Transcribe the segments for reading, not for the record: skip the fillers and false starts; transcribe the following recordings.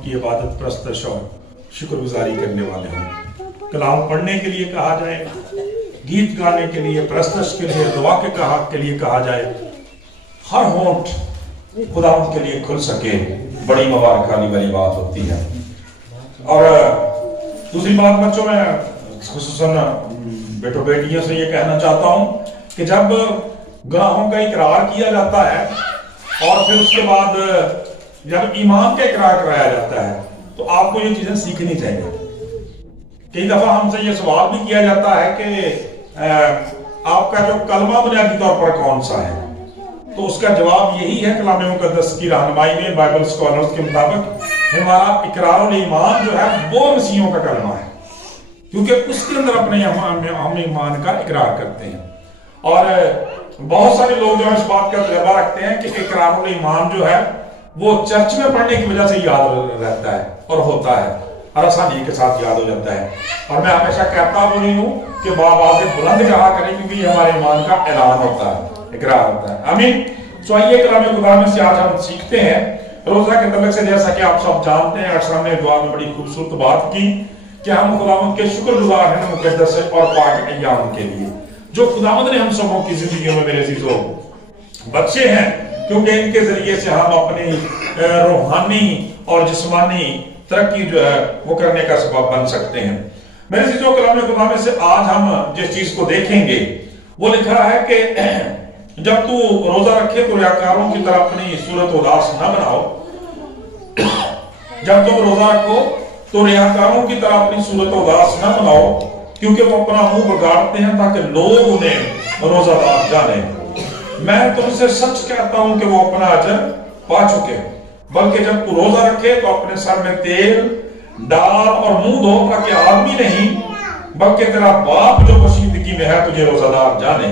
की इबादत परस्तश और शुक्रगुजारी करने वाले हों। कलाम पढ़ने के लिए कहा जाए, गीत गाने के लिए, परस्तश के लिए, दुआ के लिए कहा जाए, हर होंठ खुदा के लिए खुल सके, बड़ी मुबारक वाली बात होती है। और दूसरी बात बच्चों, मैं खुसूसन बेटो बेटियों से ये कहना चाहता हूं कि जब गुनाहों का इकरार किया जाता है और फिर उसके बाद जब ईमान का इकरार कराया जाता है तो आपको ये चीजें सीखनी चाहिए। कई दफा हमसे ये सवाल भी किया जाता है कि आपका जो कलमा बुनियादी तौर पर कौन सा है, तो उसका जवाब यही है, कलाम मुकद्दस की रहनुमाई में बाइबल स्कॉलर्स के मुताबिक हमारा इकरार ईमान जो है वो मसीहों का कलमा है, क्योंकि उसके अंदर अपने हम ईमान का इकरार करते हैं। और बहुत सारे लोग जो है इस बात का तजर्बा रखते हैं कि इकरार ईमान जो है वो चर्च में पढ़ने की वजह से याद रहता है और होता है और आसानी के साथ याद हो जाता है। और मैं हमेशा कहता भी नहीं हूं कि बाबा से बुलंद कहा करें, क्योंकि हमारे ईमान का ऐलान होता है, इकरार होता है। आमीन। सो आइए कलाम खुदा में से आज हम सीखते हैं रोजा के तलक से। जैसा कि आप सब जानते हैं, अक्सर ने दुआ में बड़ी खूबसूरत बात की कि हम खुदावंद के शुक्रगुजार हैं मुकद्दस और पाक अय्याम के लिए जो खुदावंद ने हम सबों की जिंदगियों में मेरे अजीजों बख्शे हैं, क्योंकि इनके जरिए से हम अपनी रूहानी और जिस्मानी तरक्की जो है वो करने का सबब बन सकते हैं। मेरे अजीजों, कलाम खुदा में से आज हम जिस चीज को देखेंगे वो लिखा है कि जब तू रोजा रखे तो रियाकारों की तरह अपनी सूरत उदास न बनाओ। जब तुम रोजा रखो तो रियाकारों की तरह अपनी सूरत उदास न बनाओ, क्योंकि वो अपना मुंह बिगाड़ते हैं ताकि लोग उन्हें रोजादार जाने। मैं तुमसे सच कहता हूं कि वो अपना अजर पा चुके। बल्कि जब तू रोजा रखे तो अपने सर में तेल डाल और मुंह धो, ताकि आदमी नहीं बल्कि तेरा बाप जो पोशीदगी में है तुझे रोजादार जाने।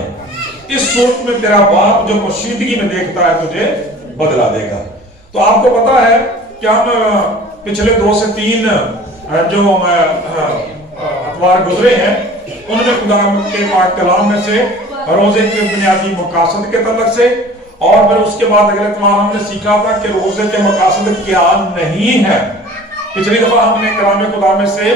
इस सूरत में तेरा बाप जो पोशीदगी में देखता है तुझे बदला देगा। तो आपको पता है कि हम पिछले 2 से 3 जो अखबार गुजरे हैं उनमें खुदा के पाक कलाम में से रोजे के बुनियादी मकासद के तलक से, और फिर उसके बाद अगले तमाम हमने सीखा था कि रोजे के मकासद क्या नहीं है। पिछली दफा हमने कलाम खुदा में से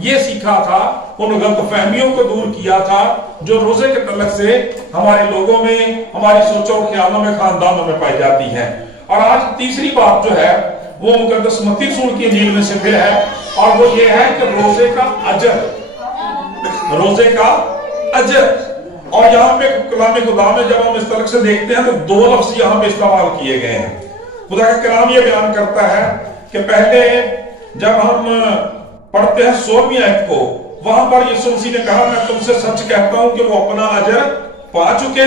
ये सीखा था, उन गलत फहमियों को दूर किया था जो रोजे के तलक से हमारे लोगों में, हमारी सोचों और ख्यालों में, खानदानों में पाई जाती है। और आज तीसरी बात जो है वो मुकद्दस मत्ती रसूल की इंजील में से फिर है, और वो ये है कि रोजे का अजर, रोजे का अजर। और यहाँ पे कलाम खुदा में जब हम इस तलक से देखते हैं तो 2 लफ्ज यहाँ पे इस्तेमाल किए गए हैं। खुदा का कलाम ये बयान करता है कि पहले जब हम पढ़ते हैं 16वीं आयत को, वहां पर यीशु मसीह ने कहा मैं तुमसे सच कहता हूं कि वो अपना अजर पा चुके।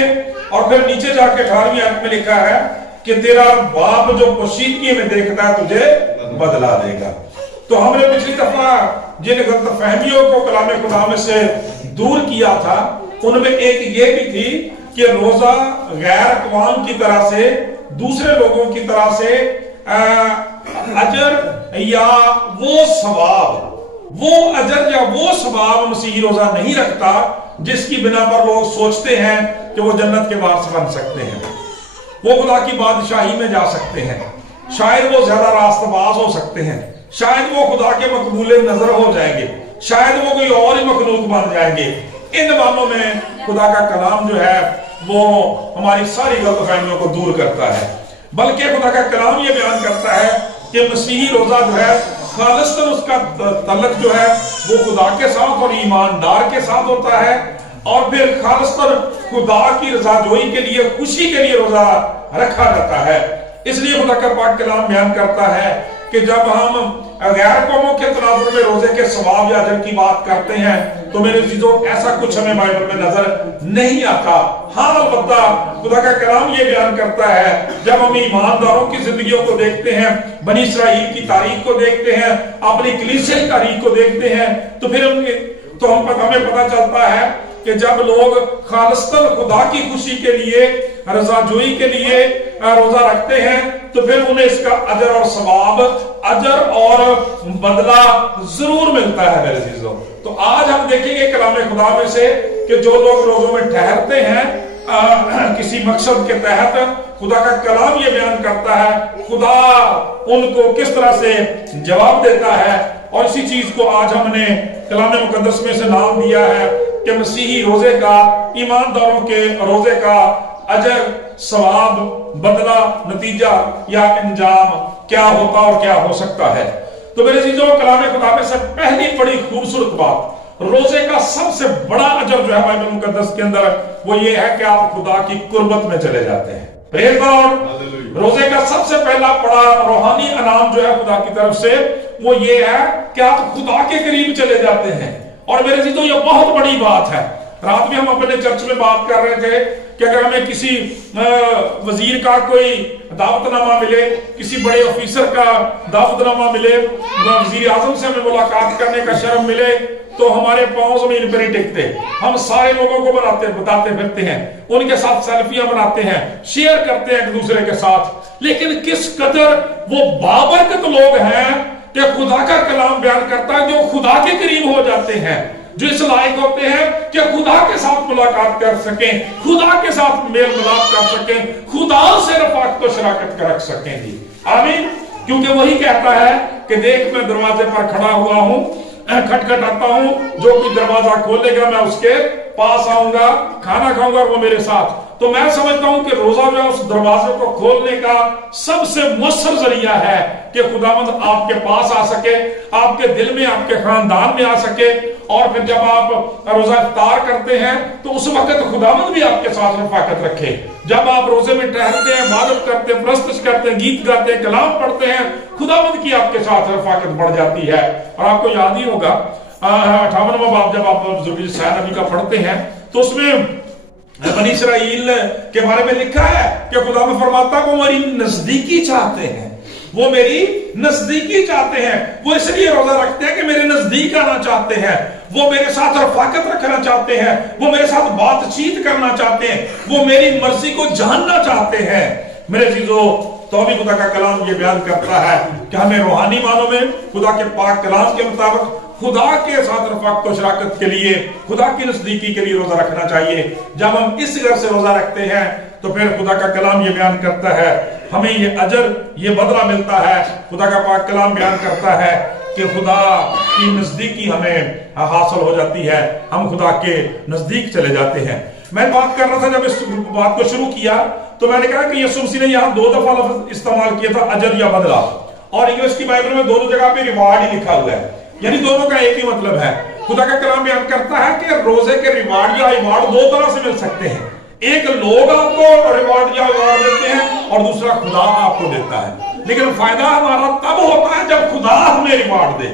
और फिर नीचे जाके 18वीं आयत में लिखा है कि तेरा बाप जो पोशीदगी में देखता है तुझे बदला देगा। तो हमने पिछली दफा जिन गलत फहमियों को कलाम खुदा में से दूर किया था उनमें एक ये भी थी कि रोजा गैर अक़वाम की तरह से, दूसरे लोगों की तरह से अजर या वो सवाब, वो अजर या वो सवाब मसीही रोजा नहीं रखता जिसकी बिना पर लोग सोचते हैं कि वो जन्नत के वारिस बन सकते हैं, वो खुदा की बादशाही में जा सकते हैं, शायद वो ज्यादा रास्तबाज हो सकते हैं, शायद वो खुदा के मकबूले नजर हो जाएंगे, शायद वो कोई और ही मखलूक बन जाएंगे। इन मामलों में खुदा का कलाम जो है वो हमारी सारी गलतफहमियों को दूर करता है। बल्कि खुदा का कलाम ये बयान करता है कि मसीही रोजा जो है खालिस्तन उसका तल्लक जो है वो खुदा के साथ और ईमानदार के साथ होता है, और फिर खालिस्तन खुदा की रज़ाजोई के लिए, खुशी के लिए रोजा रखा जाता है। इसलिए खुदा का पाक कलाम बयान करता है कि जब हम गैर कौमों के तनाजुर में रोजे के सवाब या अजर की बात करते हैं तो मेरे चीजों ऐसा कुछ हमें बाइबल में नजर नहीं आता। हाँ, अलबत्ता खुदा का कलाम ये बयान करता है जब हम ईमानदारों की जिंदगियों को देखते हैं, बनी इसराइल की तारीख को देखते हैं, अपनी कलीसिया की तारीख को देखते हैं, तो फिर हमें पता चलता है कि जब लोग खालिस्तन खुदा की खुशी के लिए, रज़ाजोई के लिए रोजा रखते हैं तो फिर उन्हें इसका अजर और सवाब, अजर और बदला जरूर मिलता है मेरे चीजों। तो आज हम देखेंगे कलाम खुदा में से कि जो लोग रोजों में ठहरते हैं किसी मकसद के तहत खुदा का कलाम ये बयान करता है खुदा उनको किस तरह से जवाब देता है। और इसी चीज को आज हमने कलाम मुकद्दस में से नाम दिया है कि मसीही रोजे का, ईमानदारों के रोजे का अजर, सवाब, बदला, नतीजा या इंजाम क्या होता और क्या हो सकता है। तो मेरे चीजों, कलाम खुदा में से पहली बड़ी खूबसूरत बात, रोजे का सबसे बड़ा अजर जो है बाइबल मुकद्दस के अंदर, वो ये है कि आप खुदा की कुर्बत में चले जाते हैं। Praise God. रोजे का सबसे पहला बड़ा रूहानी इनाम जो है खुदा की तरफ से, वो ये है कि आप खुदा के करीब चले जाते हैं। और मेरे चीजों, ये बहुत बड़ी बात है। रात में हम अपने चर्च में बात कर रहे थे कि अगर हमें किसी वजीर का कोई दावतनामा मिले, किसी बड़े ऑफिसर का दावतनामा मिले, वजीर आजम से हमें मुलाकात करने का शर्फ मिले, तो हमारे पांव जमीन पर ही टिकते। हम सारे लोगों को बताते फिरते हैं, उनके साथ सेल्फियां बनाते हैं, शेयर करते हैं एक दूसरे के साथ। लेकिन किस कदर वो बाबरकत लोग हैं कि खुदा का कलाम बयान करता है, जो खुदा के करीब हो जाते हैं, जो इस लायक होते हैं कि खुदा के साथ मुलाकात कर सकें, खुदा के साथ मेल मिलाप कर सकें, खुदा से रफाकत और शराकत कर रख सकें। जी आमीन। क्योंकि वही कहता है कि देख मैं दरवाजे पर खड़ा हुआ हूं, खटखटाता हूं, जो कोई दरवाजा खोलेगा मैं उसके पास आऊंगा, खाना खाऊंगा और वो मेरे साथ। तो मैं समझता हूं कि रोजा जो है उस दरवाजे को खोलने का सबसे मुयस्सर जरिया है कि खुदावंद आपके पास आ सके, आपके दिल में, आपके खानदान में आ सके। और फिर जब आप रोजा इफ्तार करते हैं तो उस वक्त खुदावंद भी आपके साथ रफाकत रखे। जब आप रोजे में ठहरते हैं, इबादत करते हैं, प्रस्तुत करते हैं, गीत गाते हैं, कलाम पढ़ते हैं, खुदावंद की आपके साथ रफाकत बढ़ जाती है। और आपको याद ही होगा 58वां बाब जब आप ज़ुल्फ़ी नबी का पढ़ते हैं तो उसमें बनी इस्राइल के बारे में लिखा है कि खुदा में फरमाता है वो मेरी नजदीकी चाहते हैं, वो मेरी नजदीकी चाहते हैं। वो इसलिए रोजा रखते हैं कि मेरे नजदीक आना चाहते हैं, वो मेरे साथ रफाकत रखना चाहते हैं, वो मेरे साथ बातचीत करना चाहते हैं, वो मेरी मर्जी को जानना चाहते हैं। मेरे चीजों, तो भी खुदा का कलाम ये बयान करता है कि हमें रूहानी मानों में खुदा के पाक कलाम के मुताबिक खुदा के साथ रफाकत और शराकत के लिए, खुदा की नजदीकी के लिए रोजा रखना चाहिए। जब हम इस घर से रोजा रखते हैं तो फिर खुदा का कलाम ये बयान करता है हमें ये अजर, ये बदला मिलता है। खुदा का पाक कलाम बयान करता है कि खुदा की नजदीकी हमें हासिल हो जाती है, हम खुदा के नजदीक चले जाते हैं। मैं बात कर रहा था, जब इस बात को शुरू किया तो मैंने कहा कि यीशु मसीह ने यहाँ 2 दफा लफ्ज इस्तेमाल किया था, अजर या बदला। और इंग्लिश की बाइबल में दोनों जगह पे रिवार्ड ही लिखा हुआ है, यानी दोनों का एक ही मतलब है। खुदा का कलाम बयान करता है कि रोजे के रिवार्ड या रिवार्ड 2 तरह से मिल सकते हैं। एक लोग आपको रिवार्ड या रिवार्ड देते हैं और दूसरा खुदा आपको देता है। लेकिन फायदा हमारा तब होता है जब खुदा हमें रिवार्ड दे।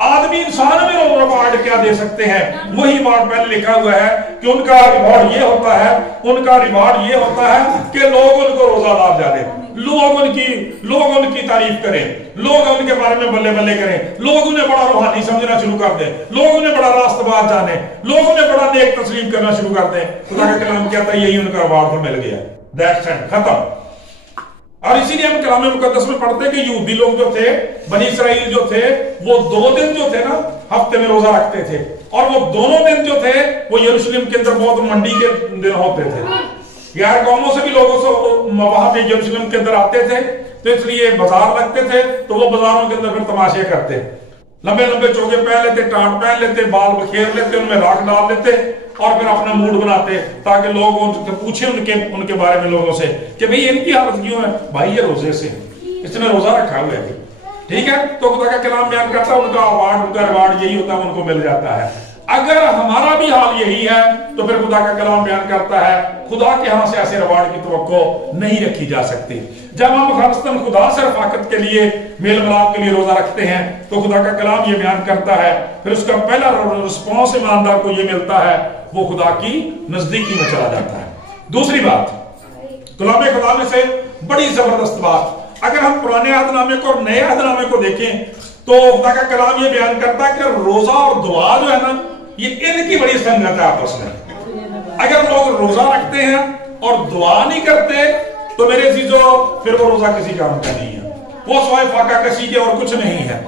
आदमी इंसान में रिवार्ड क्या दे सकते हैं? वही रिवार्ड पहले लिखा हुआ है कि उनका रिवार्ड ये होता है, उनका रिवार्ड ये होता है कि लोग उनको रोजादार जाने, लोग उनकी तारीफ करें, लोग उनके बारे में बल्ले बल्ले करें, लोग उन्हें बड़ा रूहानी समझना शुरू कर दें, लोग उन्हें बड़ा रास्तबाज जाने, लोग उन्हें बड़ा नेक तस्लीम करना शुरू कर दें। खुदा का कलाम कहता है यही उनका रिवार्ड तो मिल गया, दैट्स इट, खत्म। और इसीलिए हम कलाम मुकद्दस में पढ़ते हैं कि यहूदी लोग जो थे, बनी इसराइल जो थे, वो 2 दिन जो थे ना हफ्ते में रोजा रखते थे। और वो दोनों दिन जो थे वो यरूशलेम के अंदर बहुत मंडी के दिन होते थे। यार कौमों से भी लोगों से वहां पे यरूशलेम के अंदर आते थे, तो इसलिए बाजार लगते थे, तो वो बाजारों के अंदर फिर तमाशे करते, लंबे लंबे चोगे पहन लेते, टाट पहन लेते, बाल बखेर लेते, उनमें राख डाल लेते और फिर अपना मूड बनाते ताकि लोग उनसे पूछे उनके बारे में लोगों से कि भाई इनकी हालत क्यों है? भाई ये रोजे से, इसने रोजा रखा हुआ है, ठीक है। तो खुदा का कलाम बयान करता है उनका अवार्ड, उनका रिवार्ड यही होता है, उनको मिल जाता है। अगर हमारा भी हाल यही है तो फिर खुदा का कलाम बयान करता है खुदा के यहां से ऐसे रिवार्ड की तवक्को नहीं रखी जा सकती। जब हम खासतन खुदा से रफाकत के लिए, मेल मिलाप के लिए रोजा रखते हैं तो खुदा का कलाम ये बयान करता है, फिर उसका पहला रिस्पॉन्स ईमानदार को ये मिलता है, वो खुदा की नजदीकी में चला जाता है। दूसरी बात, कलाम खुदा में से बड़ी जबरदस्त बात, अगर हम पुराने अहदनामे को और नए अहदनामे को देखें तो खुदा का कलाम ये बयान करता है कि रोजा और दुआ जो है ना, ये इनकी बड़ी संगत है आपस में। अगर लोग रोजा रखते हैं और दुआ नहीं करते तो मेरे चीजों फिर वो रोजा किसी काम का नहीं है, वो सिवाय फाका कशी के और कुछ नहीं है।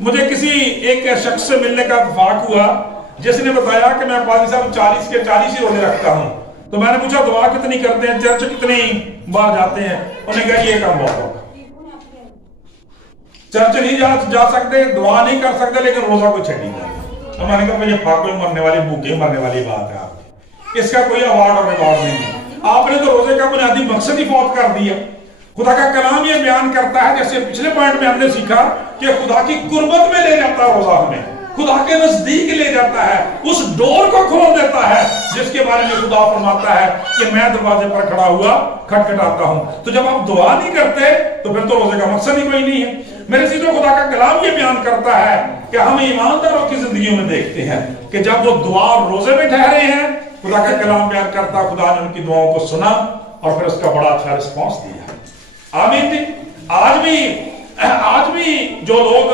मुझे किसी एक शख्स से मिलने का इत्तेफाक हुआ जिसने बताया कि मैं पाजी साहब 40 के 40 ही रोजे रखता हूं। तो मैंने पूछा दुआ कितनी करते हैं, चर्च कितनी बार जाते हैं? उन्होंने कहा ये काम बहुत होगा, चर्च नहीं जा सकते, दुआ नहीं कर सकते, लेकिन रोजा को छड़ी जाए। तो मैंने कहा ये फाके मरने वाली, भूखे मरने वाली बात है आपकी, इसका कोई अवार्ड और रिवॉर्ड नहीं है। आपने तो रोजे का बुनियादी मकसद ही फौत कर दिया। खुदा का कलाम ये बयान करता है, जैसे पिछले पॉइंट में हमने सीखा कि खुदा की कुर्बत में ले जाता है रोजा, हमें खुदा के नजदीक ले जाता है, उस डोर को खोल देता है जिसके बारे में खुदा फरमाता है कि मैं दरवाजे पर खड़ा हुआ खटखटाता हूं। तो जब आप दुआ नहीं करते तो फिर तो रोजे का मकसद ही कोई नहीं है। मेरे चीजों खुदा का कलाम ये बयान करता है कि हम ईमानदारों की जिंदगी में देखते हैं कि जब वो दुआ और रोजे में ठहरे हैं, खुदा का कलाम बयान करता है खुदा ने उनकी दुआओं को सुना और फिर उसका बड़ा अच्छा रिस्पॉन्स दिया। आमीन। आज भी जो लोग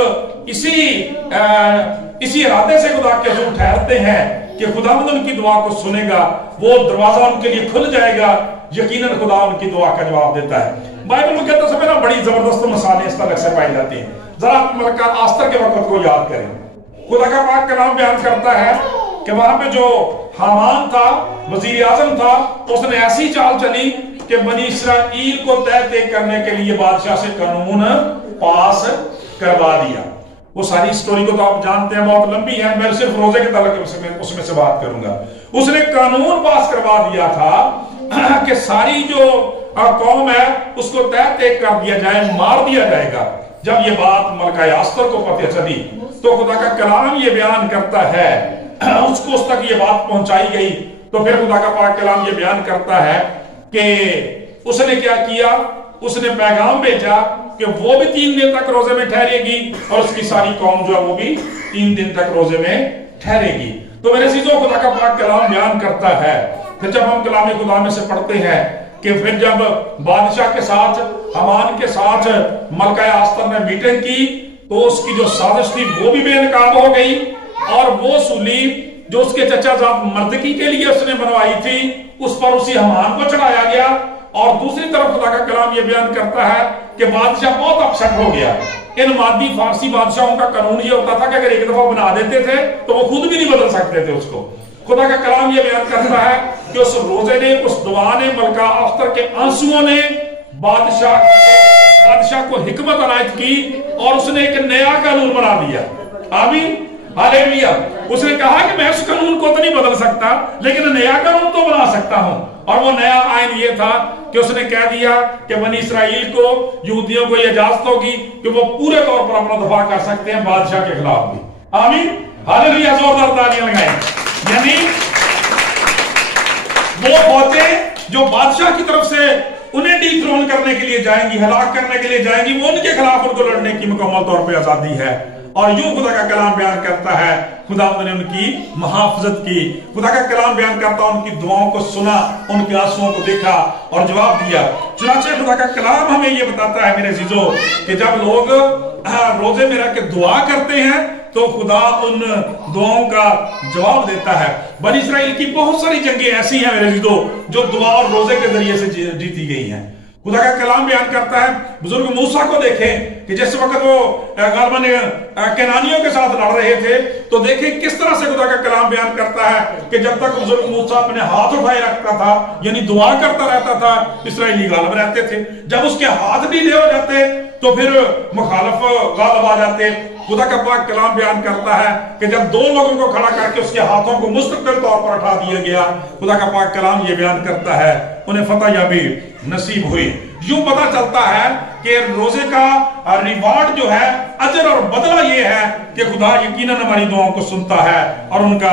इसी इरादे से खुदा के हुजूर ठहरते हैं कि खुदावंद उनकी दुआ को सुनेगा, वो दरवाजा उनके लिए खुल जाएगा, यकीनन खुदा उनकी दुआ का जवाब देता है। बाइबल में कहता है ना बड़ी जबरदस्त मिसालें इस तरह से पाई जाती हैं। जरा मलका आस्तर के वक्त को याद करें। खुदा का पाक कलाम बयान करता है कि वहां पे जो हामान था, वजीर आजम था, उसने ऐसी चाल चली कि बनी इस्राइल को तय करने के लिए बादशाह से कानून पास करवा दिया। वो सारी स्टोरी को तो आप जानते हैं, बहुत लंबी है, मैं सिर्फ रोजे के ताल्लुक उसमें से बात करूंगा। उसने कानून पास करवा दिया था कि सारी जो कौम है उसको तय कर दिया जाए, मार दिया जाएगा। जब ये बात मलका आस्तर को पता चली तो खुदा का कलाम ये बयान करता है, उसको उस तक ये बात पहुंचाई गई। तो फिर खुदा का पाक कलाम ये बयान करता है कि उसने क्या किया, उसने पैगाम भेजा कि वो भी 3 दिन तक रोजे में ठहरेगी और उसकी सारी कौम जो है वो भी 3 दिन तक रोजे में ठहरेगी। तो मेरे चीजों खुदा का पाक कलाम बयान करता है। फिर जब हम कलाम खुदा में से पढ़ते हैं कि फिर जब बादशाह के साथ, हमान के साथ मलका आस्तर ने मीटिंग की तो उसकी जो साजिश थी वो भी बेनकाब हो गई और वो सूली जो उसके चचाजाद मर्दकी के लिए उसने बनवाई थी उस पर उसी हमान को चढ़ाया गया। और दूसरी तरफ खुदा का कलाम ये बयान करता है कि बादशाह बहुत अपसेट हो गया। इन मादी फारसी बादशाहों का कानून ये होता था कि अगर एक दफा बना देते थे तो वो खुद भी नहीं बदल सकते थे उसको। खुदा का कलाम ये बयान करता है कि उस रोजे ने, उस दुआ ने, मलका आस्तर के आंसुओं ने बादशाह को हिकमत अनायत की और उसने एक नया कानून बना दिया। आमीन, हालेलुया। उसने कहा कि मैं उस कानून को तो नहीं बदल सकता लेकिन नया कानून तो बना सकता हूं। और वो नया आयन ये था कि उसने कह दिया कि बनी इस्राइल को, यहूदियों को यह इजाजत होगी कि वो पूरे तौर पर अपना दफा कर सकते हैं बादशाह के खिलाफ भी। आमीन, हालेलुया, जोरदार तालियां लगाएं। यानी वो फौजें जो बादशाह की तरफ से उन्हें डिथ्रोन करने के लिए जाएंगी, हलाक करने के लिए जाएंगी, वो उनके खिलाफ उनको लड़ने की मुकम्मल तौर पर आजादी है। और यूं खुदा का कलाम बयान करता है खुदावंद ने उनकी मुहाफजत की। खुदा का कलाम बयान करता है उनकी दुआओं को सुना, उनके आंसुओं को देखा और जवाब दिया। चुनांचे खुदा का कलाम हमें यह बताता है मेरे अजीजों कि जब लोग रोजे में रह के दुआ करते हैं तो खुदा उन दुआओं का जवाब देता है। बनी इस्राइल की बहुत सारी जंगें ऐसी हैं मेरे अजीजों जो दुआ और रोजे के जरिए से जीती गई हैं। खुदा का कलाम बयान करता है, बुजुर्ग मूसा को देखें कि जिस वक्त वो गालबन केनानियों के साथ लड़ रहे थे तो देखें किस तरह से खुदा का कलाम बयान करता है कि जब तक बुजुर्ग मूसा अपने हाथ उठाए रखता था, यानी दुआ करता रहता था, इस्राएली गालिब रहते थे। जब उसके हाथ ढीले हो जाते तो फिर मुखालिफ गालिब आ जाते। खुदा का पाक कलाम बयान करता है कि जब 2 लोगों को खड़ा करके उसके हाथों को मुस्तकिल तौर पर उठा दिया गया, खुदा का पाक कलाम ये बयान करता है उन्हें फतह याबी नसीब हुई। यूं पता चलता है कि रोजे का रिवार्ड जो है, अजर और बदला ये है कि खुदा यकीनन हमारी दुआओं को सुनता है और उनका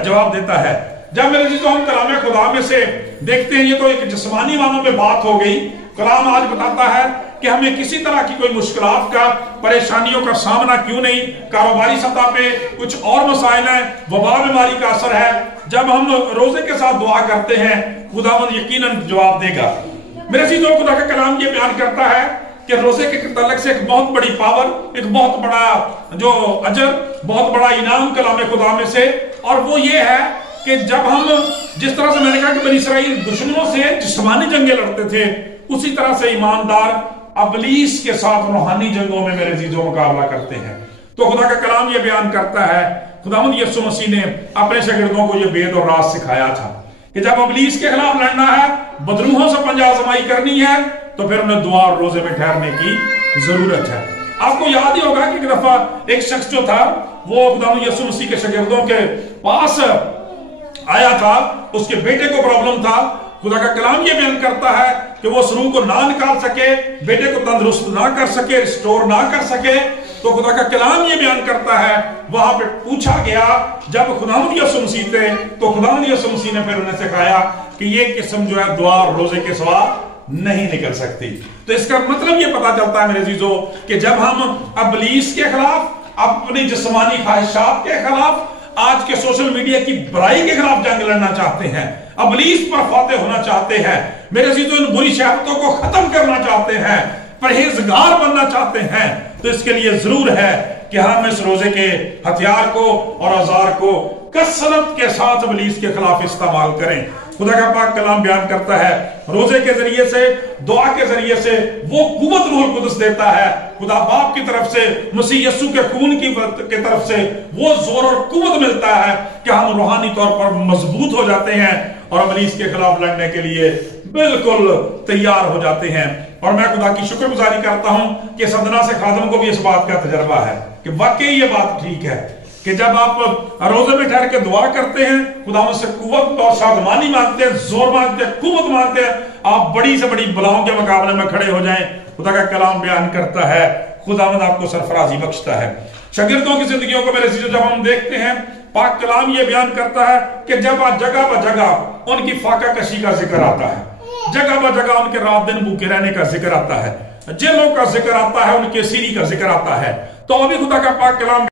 जवाब देता है। जब मेरे जी हम कलाम खुदा में से देखते हैं, ये तो एक जिस्मानी मानों में बात हो गई। कलाम आज बताता है कि हमें किसी तरह की कोई मुश्किलात का, परेशानियों का सामना क्यों नहीं, कारोबारी सतह पे कुछ और मसाइल हैं, वबा बीमारी का असर है, जब हम रोजे के साथ दुआ करते हैं खुदावंद यकीनन जवाब देगा। मेरे चीजों खुदा का कलाम ये बयान करता है कि रोजे के तल्लुक से एक बहुत बड़ी पावर, एक बहुत बड़ा जो अजर, बहुत बड़ा इनाम कलाम खुदा में से, और वो ये है कि जब हम, जिस तरह से मैंने कहा कि बनी इस्राइल दुश्मनों से जिस्मानी जंगें लड़ते थे, उसी तरह से ईमानदार अबलीस के साथ रूहानी जंगों में मेरे चीजों मुकाबला करते हैं। तो खुदा का कलाम ये बयान करता है, खुदावंद यीशु मसीह ने अपने शागिर्दों को ये वेद और राज सिखाया था कि जब इब्लीस के खिलाफ लड़ना है, बदरूहों से पंजा आजमाई करनी है, तो फिर उन्हें दुआ और रोजे में ठहरने की जरूरत है। आपको याद ही होगा कि एक दफा एक शख्स जो था वो खुदावंद यीशु मसीह के शागिर्दों के पास आया था, उसके बेटे को प्रॉब्लम था। खुदा का कलाम ये बयान करता है कि वो उस रूह को ना निकाल सके, बेटे को तंदुरुस्त ना कर सके, रिस्टोर ना कर सके। तो खुदा का कलाम ये बयान करता है, वहां पे पूछा गया जब खुदावंद यीशु मसीह थे, तो खुदावंद यीशु मसीह ने फिर उन्हें सिखाया कि ये किस्म जो है दुआ और रोजे के सिवा नहीं निकल सकती। तो इसका मतलब ये पता चलता है मेरे अजीजों कि जब हम इब्लीस के खिलाफ, अपनी जिस्मानी ख्वाहिशात के खिलाफ, आज के सोशल मीडिया की बुराई के खिलाफ जंग लड़ना चाहते हैं, इब्लीस पर फातेह होना चाहते हैं, मेरे अजीजों इन बुरी शहवतों को खत्म करना चाहते हैं, परहेजगार बनना चाहते हैं, तो इसके लिए जरूर है कि हम इस रोजे के हथियार को और औजार को कसरत के साथ इब्लीस के खिलाफ इस्तेमाल करें। खुदा का पाक कलाम बयान करता है, रोजे के जरिए से, दुआ के जरिए से वो कुव्वत रूहुल कुदस देता है। खुदा बाप की तरफ से, मसीह यीशु के खून की तरफ से वो जोर और कुव्वत मिलता है कि हम रूहानी तौर पर मजबूत हो जाते हैं और इब्लीस के खिलाफ लड़ने के लिए बिल्कुल तैयार हो जाते हैं। और मैं खुदा की शुक्रगुजारी करता हूं कि सदना से खादम को भी इस बात का तजर्बा है कि वाकई ये बात ठीक है कि जब आप रोजे में ठहर के दुआ करते हैं, खुदा से कुव्वत और शादमानी मांगते हैं, जोर मांगते हैं, कुव्वत मांगते हैं, आप बड़ी से बड़ी बलाओं के मुकाबले में खड़े हो जाएं। खुदा का कलाम बयान करता है, खुदावंद आपको सरफराजी बख्शता है। शागिर्दों की जिंदगियों को मेरे अजीजों जब हम देखते हैं, पाक कलाम ये बयान करता है कि जब जगह ब जगह उनकी फाका कशी का जिक्र आता है, जगह ब जगह उनके रात दिन भूखे रहने का जिक्र आता है, जेलों का जिक्र आता है, उनके सीरी का जिक्र आता है, तो अभी खुदा का पाक कलाम